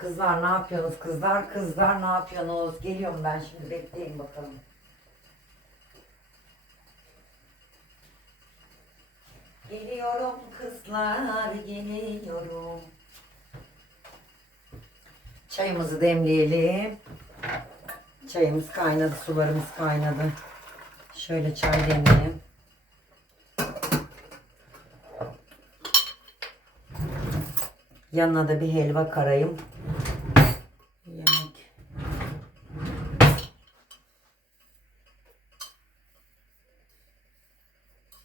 Kızlar ne yapıyorsunuz kızlar? Kızlar ne yapıyorsunuz? Geliyorum ben şimdi bekleyin bakalım. Geliyorum kızlar geliyorum. Çayımızı demleyelim. Çayımız kaynadı, sularımız kaynadı. Şöyle çay demleyeyim. Yanına da bir helva karayım. Yemek.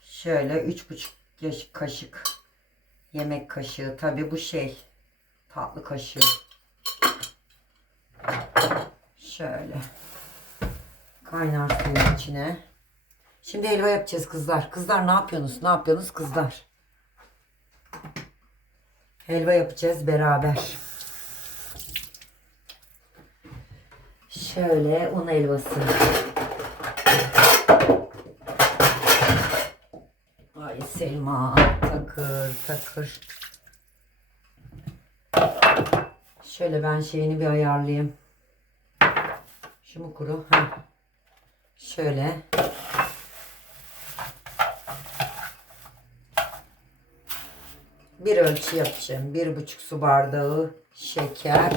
Şöyle üç buçuk yaş kaşık yemek kaşığı. Tabi bu şey tatlı kaşığı. Şöyle kaynar suyun içine. Şimdi helva yapacağız kızlar. Kızlar ne yapıyorsunuz? Ne yapıyorsunuz kızlar? Helva yapacağız beraber. Şöyle un helvası. Ay Selma takır takır. Şöyle ben şeyini bir ayarlayayım. Şu mu kuru? Ha. Şöyle. Bir ölçü yapacağım. Bir buçuk su bardağı şeker.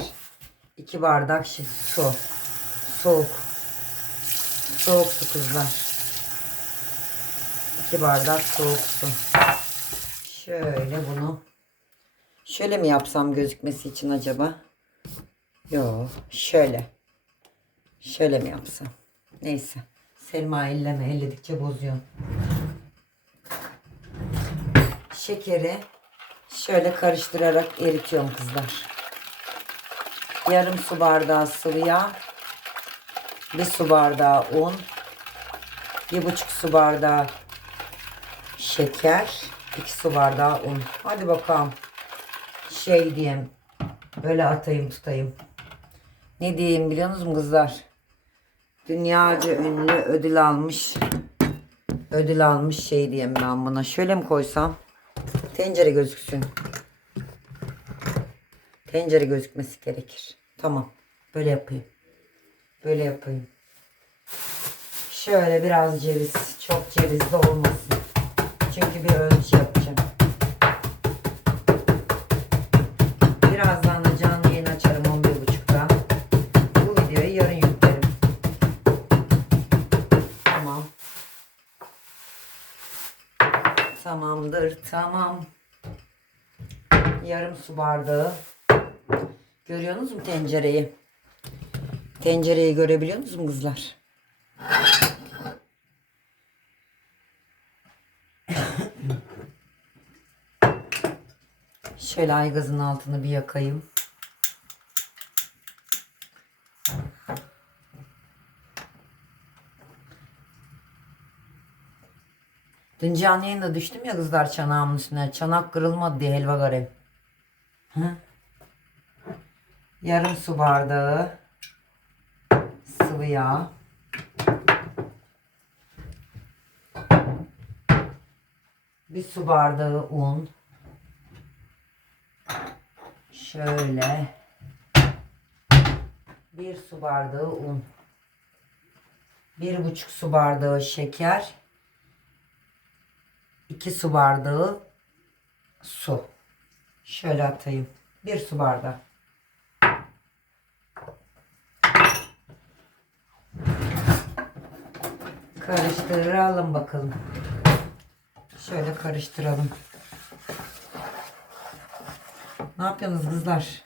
iki bardak su. Soğuk. Soğuk su kızlar. İki bardak soğuk su. Şöyle bunu. Şöyle mi yapsam gözükmesi için acaba? Yok. Şöyle. Şöyle mi yapsam? Neyse. Selma elleme. Elledikçe bozuyorsun. Şekeri şöyle karıştırarak eritiyorum kızlar. Yarım su bardağı sıvı yağ. Bir su bardağı un. Bir buçuk su bardağı şeker. iki su bardağı un. Hadi bakalım. Şey diyeyim. Böyle atayım tutayım. Ne diyeyim biliyor musunuz kızlar? Dünyaca ünlü ödül almış. Ödül almış şey diyeyim ben buna. Şöyle mi koysam? Tencere gözüksün. Tencere gözükmesi gerekir. Tamam. Böyle yapayım. Böyle yapayım. Şöyle biraz ceviz. Çok cevizli olmasın. Çünkü bir ölçü yapacağım. Tamamdır. Tamam. Yarım su bardağı. Görüyorsunuz mu tencereyi? Tencereyi görebiliyor musunuz kızlar? Şöyle aygazın altını bir yakayım. Dün canlı yayında düştüm ya kızlar çanağımın üstüne. Çanak kırılmadı diye helva garip. Hı? Yarım su bardağı sıvı yağ. Bir su bardağı un. Şöyle. Bir su bardağı un. Bir buçuk su bardağı şeker. 2 su bardağı su. Şöyle atayım. 1 su bardağı. Karıştıralım bakalım. Şöyle karıştıralım. Ne yapıyorsunuz kızlar?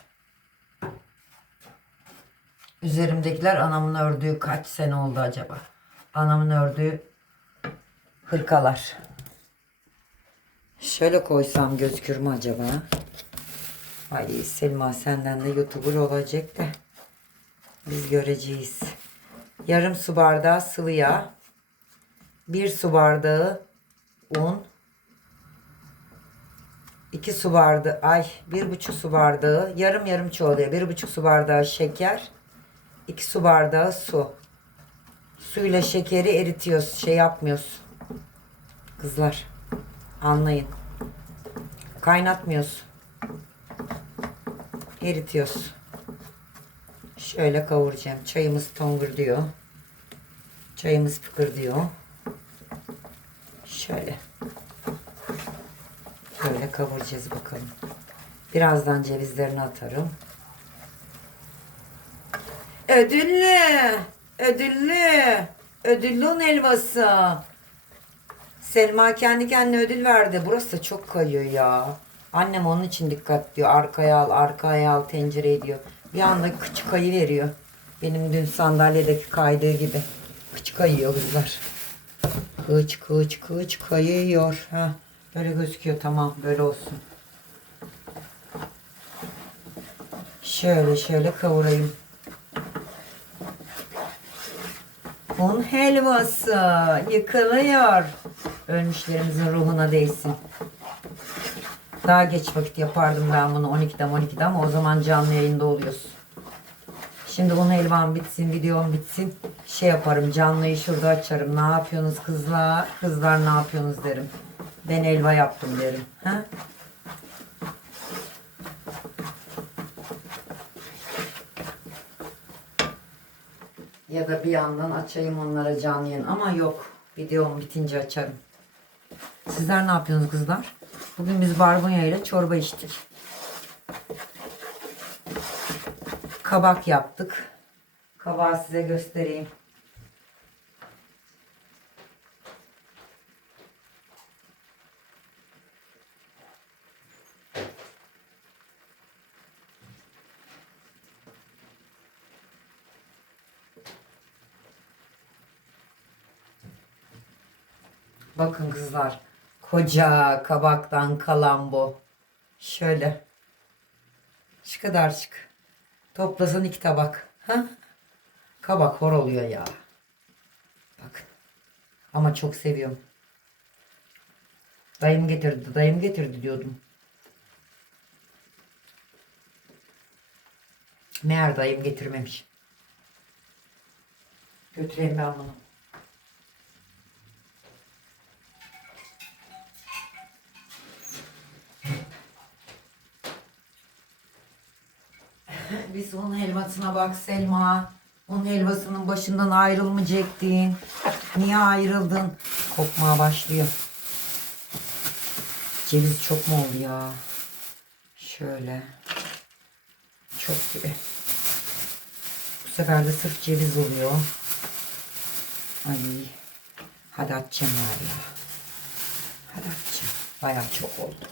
Üzerimdekiler anamın ördüğü kaç sene oldu acaba? Anamın ördüğü hırkalar. Şöyle koysam gözükür mü acaba? Ay Selma senden de YouTuber olacak da. Biz göreceğiz. Yarım su bardağı sıvı yağ. Bir su bardağı un. 2 su bardağı ay bir buçuk su bardağı yarım yarım çoğalıyor. Bir buçuk su bardağı şeker. 2 su bardağı su. Suyla şekeri eritiyoruz. Şey yapmıyoruz. Kızlar. Anlayın. Kaynatmıyoruz. Eritiyoruz. Şöyle kavuracağım. Çayımız tongur diyor. Çayımız pıkır diyor. Şöyle. Böyle kavuracağız bakalım. Birazdan cevizlerini atarım. Ödüllü. Ödüllü. Ödüllü un helvası. Selma kendi kendine ödül verdi. Burası da çok kayıyor ya. Annem onun için dikkat diyor. Arkaya al, arkaya al tencereyi diyor. Bir anda kıç kayı veriyor. Benim dün sandalyedeki kaydığı gibi. Kıç kayıyor kızlar. Kıç kıç kıç kayıyor. Ha, böyle gözüküyor tamam böyle olsun. Şöyle şöyle kavurayım. Un helvası yıkılıyor. Ölmüşlerimizin ruhuna değsin. Daha geç vakit yapardım ben bunu 12'de 12'de ama o zaman canlı yayında oluyoruz. Şimdi un helvam bitsin, videom bitsin. Şey yaparım, canlıyı şurada açarım. Ne yapıyorsunuz kızlar? Kızlar ne yapıyorsunuz derim. Ben helva yaptım derim. Ha? Ya da bir yandan açayım onlara canlı yayın. Ama yok. Videom bitince açarım. Sizler ne yapıyorsunuz kızlar? Bugün biz barbunya ile çorba içtik. Kabak yaptık. Kabağı size göstereyim. Bakın kızlar. Koca kabaktan kalan bu. Şöyle. Şu kadarcık. Toplasan iki tabak. Ha? Kabak hor oluyor ya. Bakın. Ama çok seviyorum. Dayım getirdi. Dayım getirdi diyordum. Meğer dayım getirmemiş. Götüreyim ben bunu. Biz onun helvasına bak Selma. Onun helvasının başından ayrılmayacaktın. Niye ayrıldın? Kopmaya başlıyor. Ceviz çok mu oldu ya? Şöyle. Çok gibi. Bu sefer de sırf ceviz oluyor. Ay. Hadi atacağım var ya. Hadi atacağım. Bayağı çok oldu.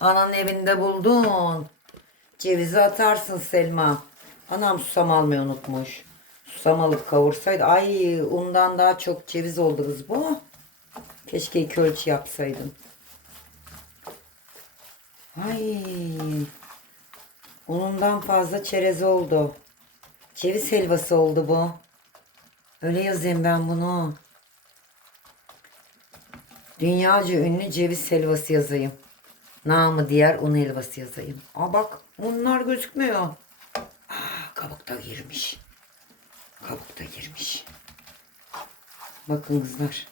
Ananın evinde buldun. Cevizi atarsın Selma. Anam susam almayı unutmuş. Susam alıp kavursaydı. Ay undan daha çok ceviz oldu kız bu. Keşke iki ölçü yapsaydım. Ay. Unundan fazla çerez oldu. Ceviz helvası oldu bu. Öyle yazayım ben bunu. Dünyaca ünlü ceviz helvası yazayım. Namı diğer un helvası yazayım. Aa bak unlar gözükmüyor. Aa kabuk da girmiş. Kabuk da girmiş. Bakın kızlar.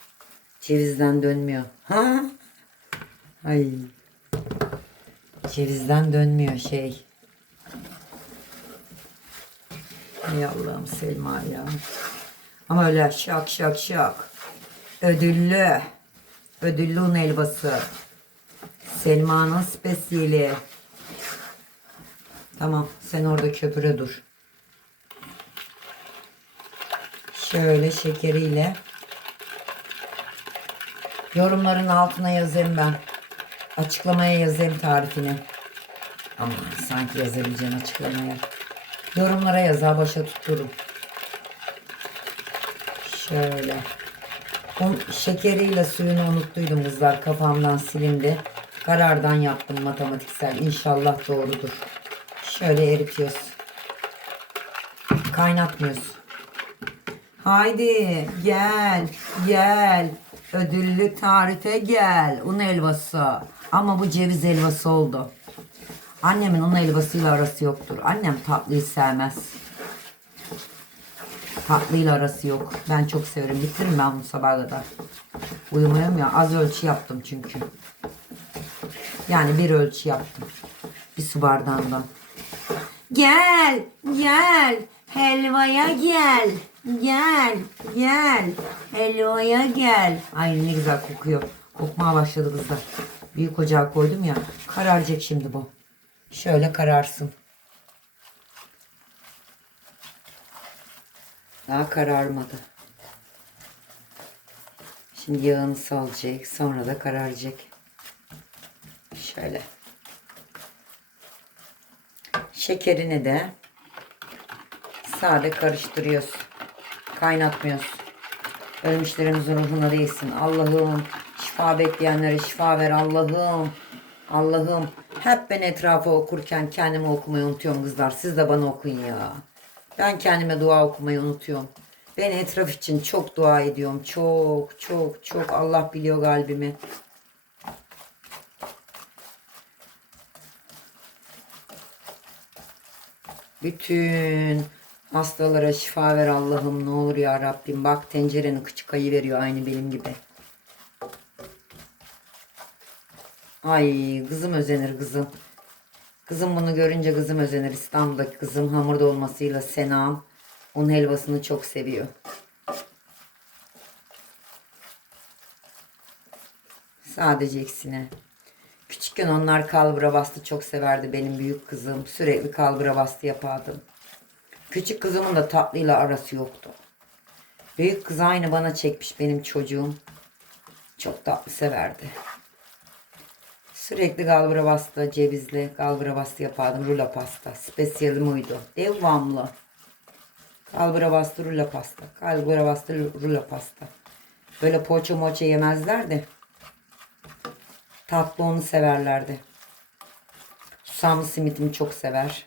Cevizden dönmüyor. Ha? Ay. Cevizden dönmüyor şey. Ey Allah'ım Selma ya. Ama öyle şak şak şak. Ödüllü. Ödüllü un helvası. Selma'nın spesiyeli. Tamam sen orada köpüre dur. Şöyle şekeriyle. Yorumların altına yazayım ben. Açıklamaya yazayım tarifini. Ama sanki yazabileceğim açıklamaya. Yorumlara yazar başa tuturum. Şöyle. Un şekeriyle suyunu unuttuydum kızlar. Kafamdan silindi. Karardan yaptım matematiksel. İnşallah doğrudur. Şöyle eritiyoruz. Kaynatmıyoruz. Haydi gel gel. Ödüllü tarife gel. Un helvası. Ama bu ceviz helvası oldu. Annemin un helvasıyla arası yoktur. Annem tatlıyı sevmez. Tatlıyla arası yok. Ben çok severim. Bitiririm ben bunu sabaha kadar. Uyumuyorum ya. Az ölçü yaptım çünkü. Yani bir ölçü yaptım. Bir su bardağından. Gel, gel. Helvaya gel. Gel, gel. Helvaya gel. Ay ne güzel kokuyor. Kokmaya başladı kızlar. Büyük ocağa koydum ya. Kararacak şimdi bu. Şöyle kararsın. Daha kararmadı. Şimdi yağını salacak. Sonra da kararacak. Şöyle. Şekerini de sade karıştırıyoruz. Kaynatmıyoruz. Ölmüşlerimizin ruhuna değilsin. Allah'ım şifa bekleyenlere şifa ver Allah'ım. Allah'ım hep ben etrafı okurken kendimi okumayı unutuyorum kızlar. Siz de bana okuyun ya. Ben kendime dua okumayı unutuyorum. Ben etraf için çok dua ediyorum. Çok çok çok Allah biliyor kalbimi. Bütün hastalara şifa ver Allah'ım ne olur ya Rabbim. Bak tencerenin kıçı kayı veriyor aynı benim gibi. Ay kızım özenir kızım. Kızım bunu görünce kızım özenir. İstanbul'daki kızım hamur dolmasıyla Senam. Onun helvasını çok seviyor. Sadece ikisine. Küçükken onlar kalbura bastı çok severdi benim büyük kızım. Sürekli kalbura bastı yapardım. Küçük kızımın da tatlıyla arası yoktu. Büyük kız aynı bana çekmiş benim çocuğum. Çok tatlı severdi. Sürekli galbura bastı, cevizli galbura bastı yapardım. Rulo pasta. Spesiyalim oydu. Devamlı. Galbura bastı, rulo pasta. Galbura bastı, rulo pasta. Böyle poğaça moça yemezler de. Tatlı onu severlerdi. Susamlı simitimi çok sever.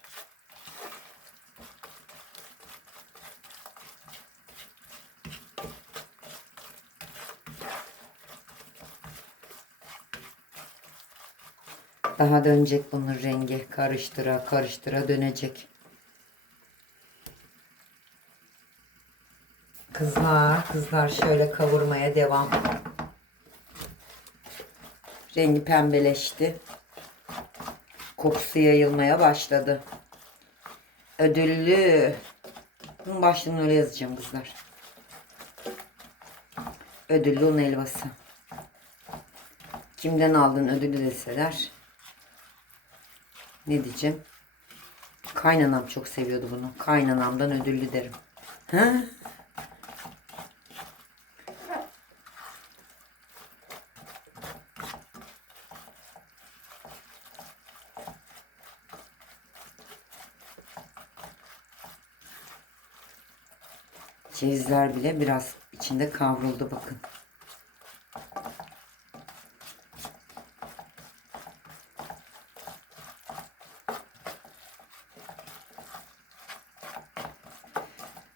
Daha dönecek bunun rengi. Karıştıra karıştıra dönecek. Kızlar, kızlar şöyle kavurmaya devam. Rengi pembeleşti. Kokusu yayılmaya başladı. Ödüllü. Bunun başlığını öyle yazacağım kızlar. Ödüllü un helvası. Kimden aldın ödülü deseler. Ne diyeceğim? Kaynanam çok seviyordu bunu. Kaynanamdan ödüllü derim. Ha? Cevizler bile biraz içinde kavruldu bakın.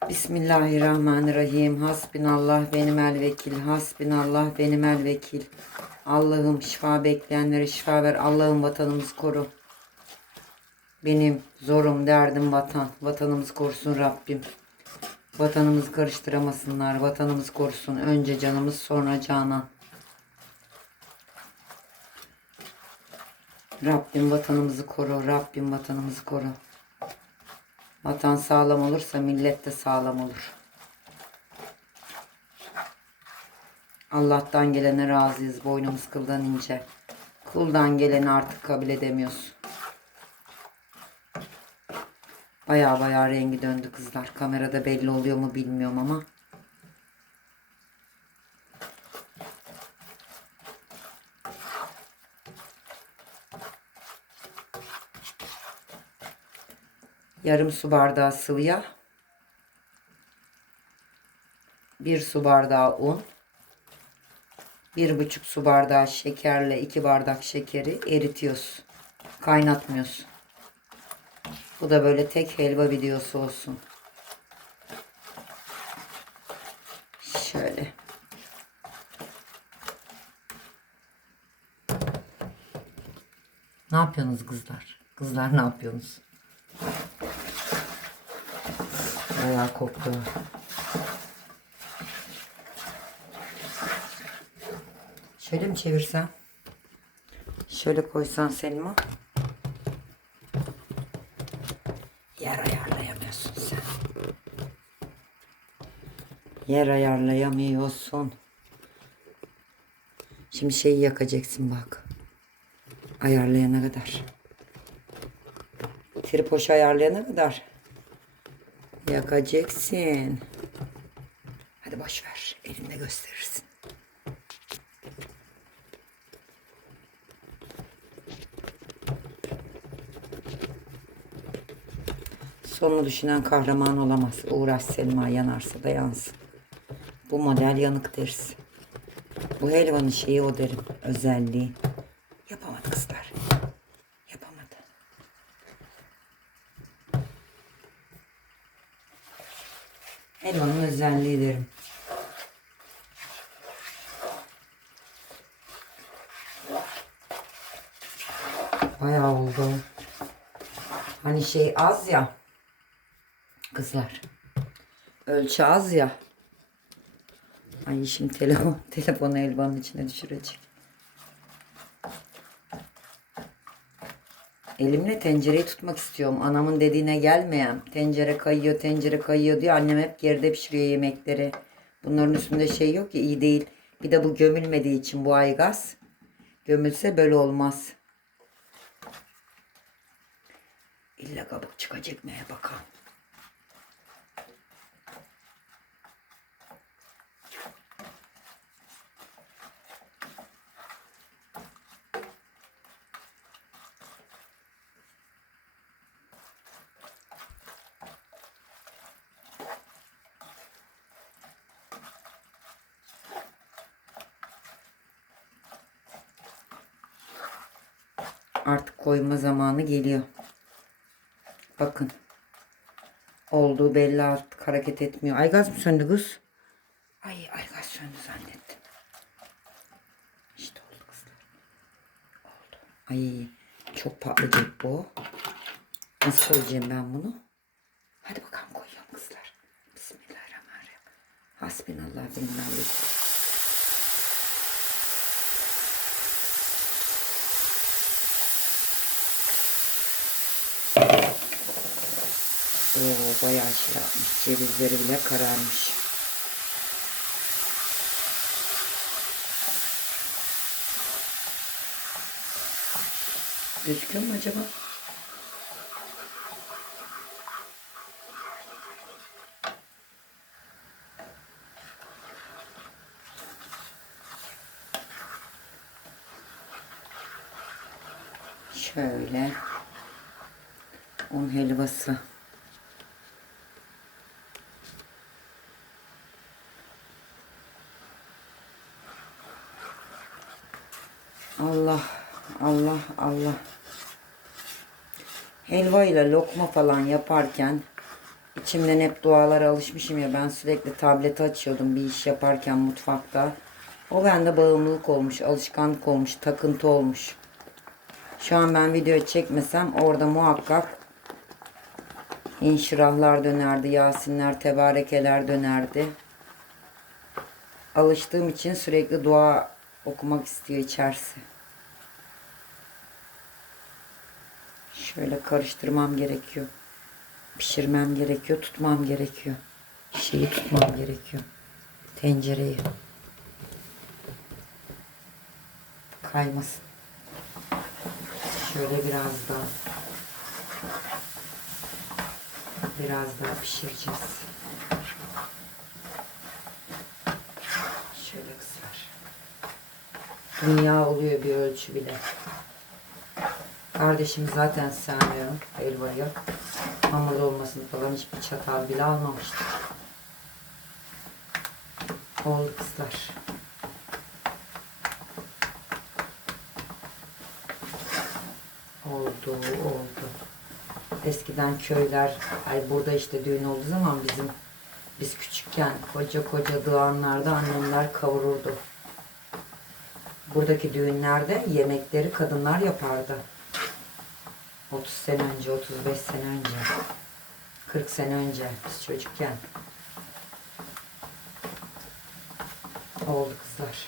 Bismillahirrahmanirrahim. Hasbinallah benim el vekil. Hasbinallah benim el vekil. Allah'ım şifa bekleyenlere şifa ver. Allah'ım vatanımızı koru. Benim zorum derdim vatan. Vatanımızı korusun Rabbim. Vatanımızı karıştıramasınlar. Vatanımız korusun. Önce canımız sonra canan. Rabbim vatanımızı koru. Rabbim vatanımızı koru. Vatan sağlam olursa millet de sağlam olur. Allah'tan gelene razıyız. Boynumuz kıldan ince. Kuldan geleni artık kabul edemiyoruz. Baya baya rengi döndü kızlar. Kamerada belli oluyor mu bilmiyorum ama. Yarım su bardağı sıvı yağ. Bir su bardağı un. Bir buçuk su bardağı şekerle iki bardak şekeri eritiyoruz. Kaynatmıyoruz. Bu da böyle tek helva videosu olsun. Şöyle. Ne yapıyorsunuz kızlar? Kızlar ne yapıyorsunuz? Bayağı koktu. Şöyle mi çevirsem? Şöyle koysan Selma. Yer ayarlayamıyorsun sen. Yer ayarlayamıyorsun. Şimdi şeyi yakacaksın bak. Ayarlayana kadar. Tripoş ayarlayana kadar. Yakacaksın. Hadi boş ver. Elinde gösterirsin. Sonunu düşünen kahraman olamaz. Uğraş Selma yanarsa da yansın. Bu model yanık deriz. Bu helvanın şeyi o derim. Özelliği. Yapamadı kızlar. Yapamadı. Helvanın özelliği derim. Bayağı oldu. Hani şey az ya. Kızlar. Ölçü az ya. Ay şimdi telefon, telefonu elbanın içine düşürecek. Elimle tencereyi tutmak istiyorum. Anamın dediğine gelmeyen. Tencere kayıyor, tencere kayıyor diyor. Annem hep geride pişiriyor yemekleri. Bunların üstünde şey yok ki iyi değil. Bir de bu gömülmediği için bu aygaz. Gömülse böyle olmaz. İlla kabuk çıkacak neye bakalım. Artık koyma zamanı geliyor. Bakın. Olduğu belli artık hareket etmiyor. Aygaz mı söndü kız? Ay aygaz söndü zannettim. İşte oldu kızlar. Oldu. Ay çok patlayacak bu. Nasıl koyacağım ben bunu? Hadi bakalım koyuyorum kızlar. Bismillahirrahmanirrahim. Hasbinallah ve Oo bayağı şey yapmış. Cevizleri bile kararmış. Gözüküyor mu acaba? Şöyle un helvası. Allah, Allah, Allah. Helva ile lokma falan yaparken içimden hep dualara alışmışım ya ben sürekli tableti açıyordum bir iş yaparken mutfakta. O bende bağımlılık olmuş, alışkanlık olmuş, takıntı olmuş. Şu an ben video çekmesem orada muhakkak inşirahlar dönerdi, yasinler, tebarekeler dönerdi. Alıştığım için sürekli dua okumak istiyor içerisi. Şöyle karıştırmam gerekiyor. Pişirmem gerekiyor, tutmam gerekiyor. Şeyi tutmam gerekiyor. Tencereyi. Kaymasın. Şöyle biraz daha. Biraz daha pişireceğiz. Şöyle kızlar. Dünya oluyor bir ölçü bile. Kardeşim zaten sevmiyor helvayı. Hamur olmasını falan hiçbir çatal bile almamıştı. Oldu kızlar. Oldu, oldu. Eskiden köyler, ay burada işte düğün olduğu zaman bizim biz küçükken koca koca dağınlarda annemler kavururdu. Buradaki düğünlerde yemekleri kadınlar yapardı. 30 sene önce, 35 sene önce, 40 sene önce biz çocukken. Oldu kızlar.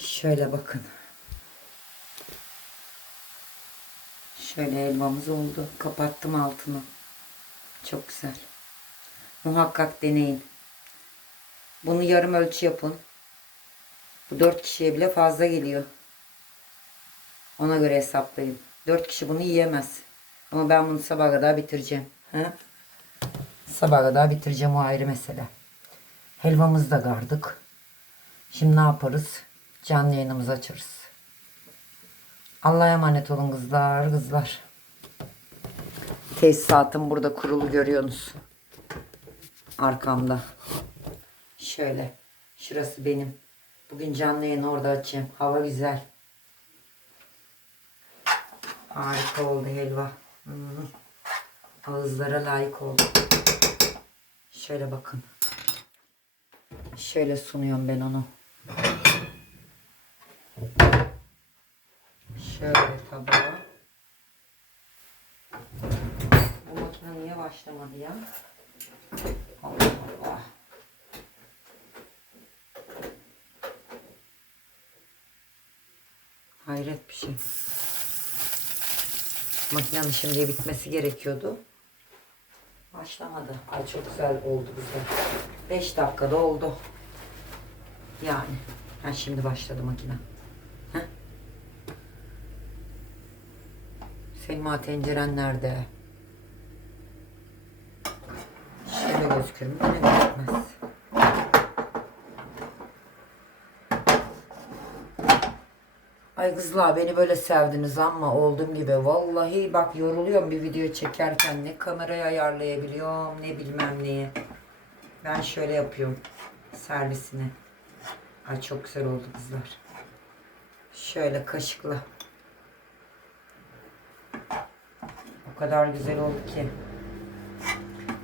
Şöyle bakın. Şöyle elmamız oldu. Kapattım altını. Çok güzel. Muhakkak deneyin. Bunu yarım ölçü yapın. Bu dört kişiye bile fazla geliyor. Ona göre hesaplayın. Dört kişi bunu yiyemez. Ama ben bunu sabaha kadar bitireceğim. He? Sabaha kadar bitireceğim o ayrı mesele. Helvamızı da gardık. Şimdi ne yaparız? Canlı yayınımızı açarız. Allah'a emanet olun kızlar, kızlar. Tesisatım burada kurulu görüyorsunuz. Arkamda. Şöyle. Şurası benim. Bugün canlı yayın orada açayım. Hava güzel. Harika oldu helva. Hmm. Ağızlara layık oldu. Şöyle bakın. Şöyle sunuyorum ben onu. Şöyle tabağa. Bu makine niye başlamadı ya? Allah Allah. Hayret bir şey. Makinenin şimdi bitmesi gerekiyordu. Başlamadı. Ay çok güzel oldu güzel. 5 dakikada oldu. Yani. Ha şimdi başladı makine. Heh. Selma tenceren nerede? Şöyle gözükür mü? Yine gözükmez. Ay kızlar beni böyle sevdiniz ama olduğum gibi. Vallahi bak yoruluyorum bir video çekerken. Ne kamerayı ayarlayabiliyorum ne bilmem neyi. Ben şöyle yapıyorum servisini. Ay çok güzel oldu kızlar. Şöyle kaşıkla. O kadar güzel oldu ki.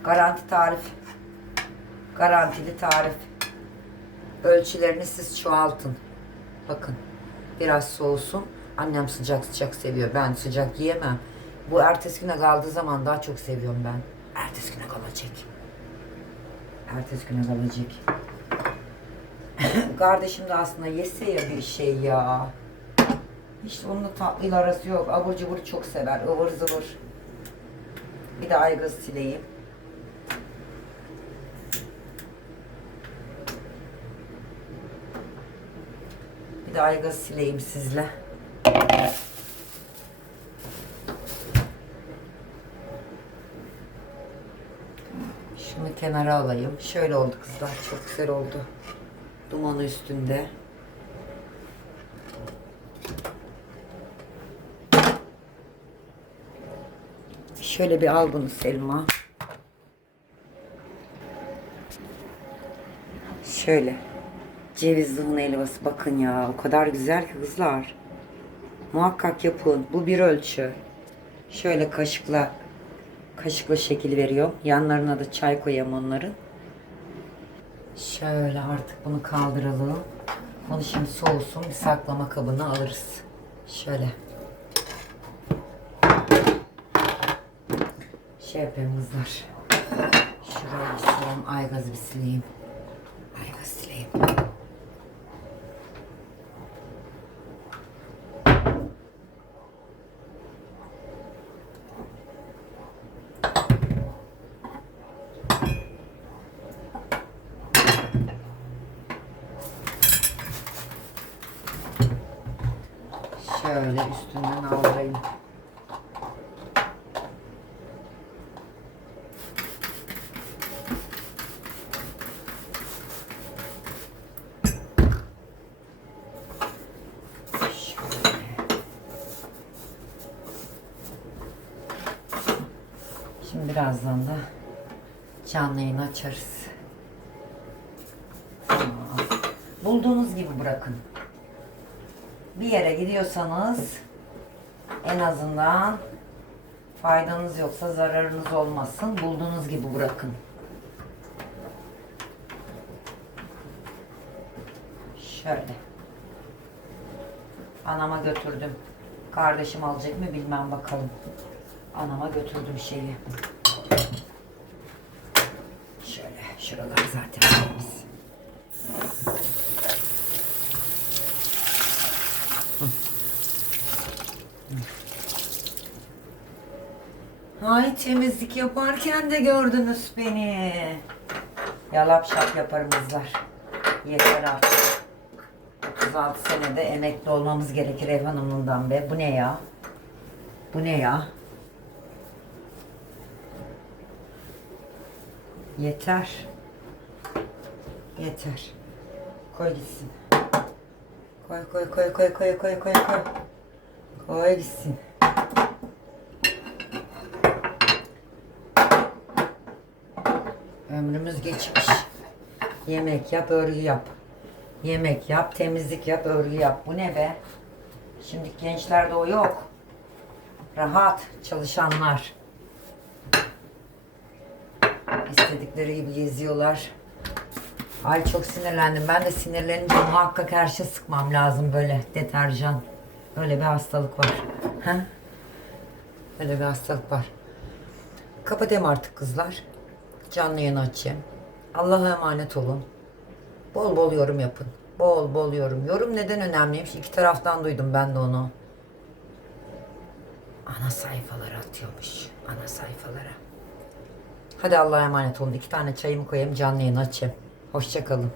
Garanti tarif. Garantili tarif. Ölçülerini siz çoğaltın. Bakın. Biraz soğusun. Annem sıcak sıcak seviyor. Ben sıcak yiyemem. Bu ertesi güne kaldığı zaman daha çok seviyorum ben. Ertesi güne kalacak. Ertesi güne kalacak. Kardeşim de aslında yese ya bir şey ya. İşte onunla tatlıyla arası yok. Abur cubur çok sever. ıvır zıvır. Bir de aygız sileyim. De aygaz sileyim sizle. Şunu kenara alayım. Şöyle oldu kızlar. Çok güzel oldu. Dumanı üstünde. Şöyle bir al bunu Selma. Şöyle. Cevizli un bakın ya o kadar güzel ki kızlar. Muhakkak yapın. Bu bir ölçü. Şöyle kaşıkla kaşıkla şekil veriyor. Yanlarına da çay koyayım onların. Şöyle artık bunu kaldıralım. Bunu şimdi soğusun bir saklama kabına alırız. Şöyle. Şey yapayım kızlar. Şurayı sileyim. Aygazı bir sileyim. Aygaz sileyim. Şöyle üstünden. Şöyle. Şimdi birazdan da canlı yayın açarız. Bulduğunuz gibi bırakın bir yere gidiyorsanız en azından faydanız yoksa zararınız olmasın. Bulduğunuz gibi bırakın. Şöyle. Anama götürdüm. Kardeşim alacak mı bilmem bakalım. Anama götürdüm şeyi. Şöyle. Şuralar zaten temiz. Ay temizlik yaparken de gördünüz beni. Yalap şap yaparım kızlar. Yeter artık. 36 senede emekli olmamız gerekir ev hanımından be. Bu ne ya? Bu ne ya? Yeter. Yeter. Koy gitsin. Koy koy koy koy koy koy koy koy. Koy gitsin. Ömrümüz geçmiş. Yemek yap, örgü yap. Yemek yap, temizlik yap, örgü yap. Bu ne be? Şimdi gençlerde o yok. Rahat çalışanlar. İstedikleri gibi geziyorlar. Ay çok sinirlendim. Ben de sinirlenince muhakkak her şey sıkmam lazım böyle deterjan. Öyle bir hastalık var. Ha? Öyle bir hastalık var. Kapatayım artık kızlar. Canlı yayın açayım. Allah'a emanet olun. Bol bol yorum yapın. Bol bol yorum. Yorum neden önemliymiş? İki taraftan duydum ben de onu. Ana sayfalara atıyormuş. Ana sayfalara. Hadi Allah'a emanet olun. İki tane çayımı koyayım canlı yayın açayım. Hoşçakalın.